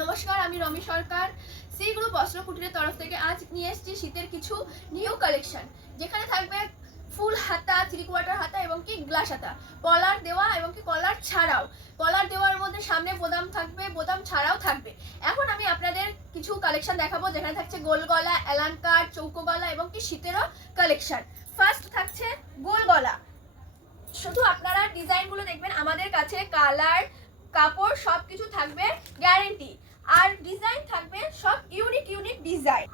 নমস্কার, আমি রমি সরকার। C group বস্ত্র কুটিরের তরফ থেকে আজ নিয়ে এসেছি শীতের কিছু নিউ কালেকশন যেখানে থাকবে ফুল হাতা থ্রি কোয়ার্টার হাতা এবং কি গ্লাস হাতা। কলার দেওয়া এবং কি কলার ছাড়াও। কলার দেওয়ার মধ্যে সামনে বোদাম থাকবে, বোদাম ছাড়াও থাকবে। এখন আমি আপনাদের কিছু কালেকশন দেখাবো, যেখানে থাকছে গোল গলা অ্যালান চৌকো গলা এবং কি শীতেরও কালেকশন ফার্স্ট থাকছে গোল গলা। শুধু আপনারা ডিজাইনগুলো দেখবেন, আমাদের কাছে কালার কাপড় সব কিছু থাকবে গ্যারেন্টি আর ডিজাইন থাকবে সব ইউনিক ইউনিক ডিজাইন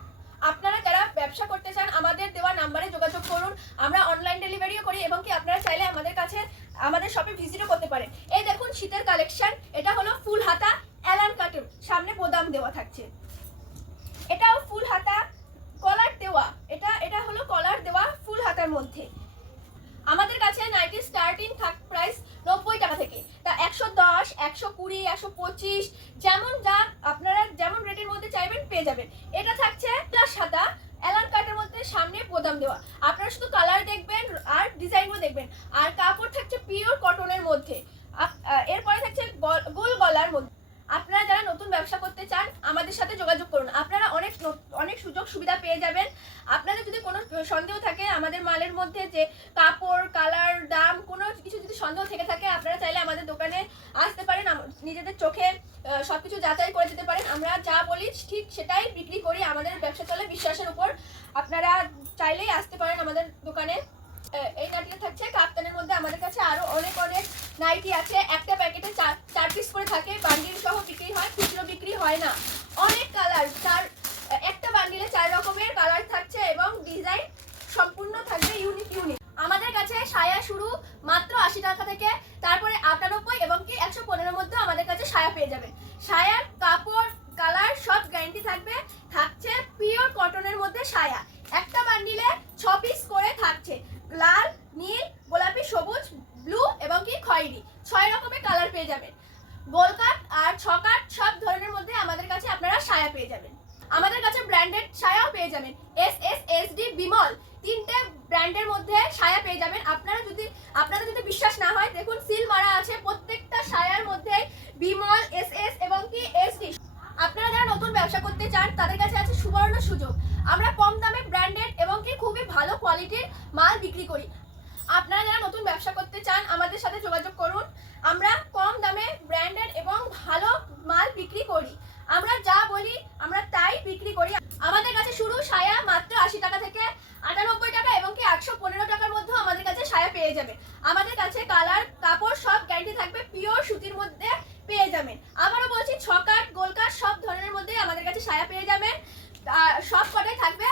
আপনারা যারা ব্যবসা করতে চান, আমাদের দেওয়া নাম্বারে যোগাযোগ করুন। আমরা অনলাইন ডেলিভারিও করি এবং কি আপনারা চাইলে আমাদের কাছে, আমাদের শপে ভিজিটও করতে পারেন। এই দেখুন শীতের কালেকশন এটা হলো ফুল হাতা অ্যালান কাটুন সামনে বোদাম দেওয়া থাকছে। এটাও ফুল হাতা কলার দেওয়া। এটা এটা হলো কলার দেওয়া ফুল হাতার মধ্যে। আমাদের কাছে নাইটি স্টার্টিং থাক প্রাইস নব্বই টাকা থেকে। তা একশো দশ দশ একশো কুড়ি, একশো পঁচিশ, যেমন যা আপনারা যেমন রেটের মধ্যে চাইবেন পেয়ে যাবেন। এটা থাকছে প্লাস সাদা অ্যালান কাটের মধ্যে সামনে বোতাম দেওয়া। আপনারা শুধু কালার দেখবেন আর ডিজাইনগুলো দেখবেন। আর কাপড় থাকছে পিওর কটনের মধ্যে। এরপরে থাকছে গোল গলার মধ্যে। আপনারা যারা নতুন ব্যবসা করতে চান, আমাদের সাথে যোগাযোগ করুন। আপনারা অনেক অনেক সুযোগ সুবিধা পেয়ে যাবেন। আপনাদের যদি কোনো সন্দেহ থাকে, আমাদের মালের মধ্যে যে কাপড় কালার দাম, কোনো কিছু যদি সন্দেহ থেকে থাকে, আপনারা চাইলে আমাদের দোকানে আসতে পারেন আম- নিজেদের চোখে আহ, সবকিছু যাচাই করে যেতে পারেন আমরা যা বলি ঠিক সেটাই বিক্রি করি, আমাদের ব্যবসা চলে। বিশ্বাসের উপর। আপনারা চাইলেই আসতে পারেন আমাদের দোকানে। এই নাইটিটা থাকছে কাপ্তানের মধ্যে। আমাদের কাছে আরও অনেক অনেক নাইটি আছে। একটা প্যাকেটে চার চার পিস করে থাকে। বান্ডিল সহ বিক্রি হয়, খুচরো বিক্রি হয় না। অনেক কালার চার একটা বান্ডিলে চার রকমের কালার থাকছে এবং ডিজাইন সম্পূর্ণ থাকবে ইউনিক ইউনিক আমাদের কাছে সায়া শুরু মাত্র আশি টাকা থেকে তারপরে আটানব্বই এবং কি একশো পনেরোর মধ্যে আমাদের কাছে সায়া পেয়ে যাবেন সায়ার কাপড় কালার সব গ্যারান্টি থাকবে, থাকছে পিওর কটনের মধ্যে সায়া। একটা বান্ডিলে ছ পিস করে থাকছে, লাল, নীল, গোলাপি, সবুজ ব্লু এবং কি খয়েরি। ছয় রকমের কালার পেয়ে যাবেন। গোল কাট আর ছ কাট সব ধরনের মধ্যে আমাদের কাছে আপনারা সায়া পেয়ে যাবেন। আমাদের কাছে ব্র্যান্ডেড সায়াও পেয়ে যাবেন। S S S D Vimal তিনটে ব্র্যান্ডের মধ্যে সায়া পেয়ে যাবেন। আপনারা যদি আপনারা যদি বিশ্বাস না হয়, দেখুন সিল মারা আছে প্রত্যেকটা সায়ার মধ্যে বিমল এস এস এবং কি এস ডি আপনারা যারা নতুন ব্যবসা করতে চান, তাদের কাছে আছে সুবর্ণ সুযোগ। আমরা কম দামে ব্র্যান্ডেড এবং কি খুবই ভালো কোয়ালিটির মাল বিক্রি করি। আপনারা যারা নতুন ব্যবসা করতে চান, আমাদের সাথে যোগাযোগ করুন। আমরা কম দামে ব্র্যান্ডেড এবং ভালো মাল বিক্রি করি। আমরা যা বলি, আমরা তাই বিক্রি করি। আমাদের কাছে শুরু সায়া মাত্র আশি টাকা থেকে আটানব্বই টাকা এবং কি একশো পনেরো টাকার মধ্যেও আমাদের কাছে সায়া পেয়ে যাবে আমাদের কাছে কালার কাপড় সব গ্যারান্টি থাকবে পিওর সুতির মধ্যে পেয়ে যাবেন। আবারও বলছি ছকাট গোলকাট সব ধরনের মধ্যে আমাদের কাছে সায়া পেয়ে যাবেন আর সব কটাই থাকবে।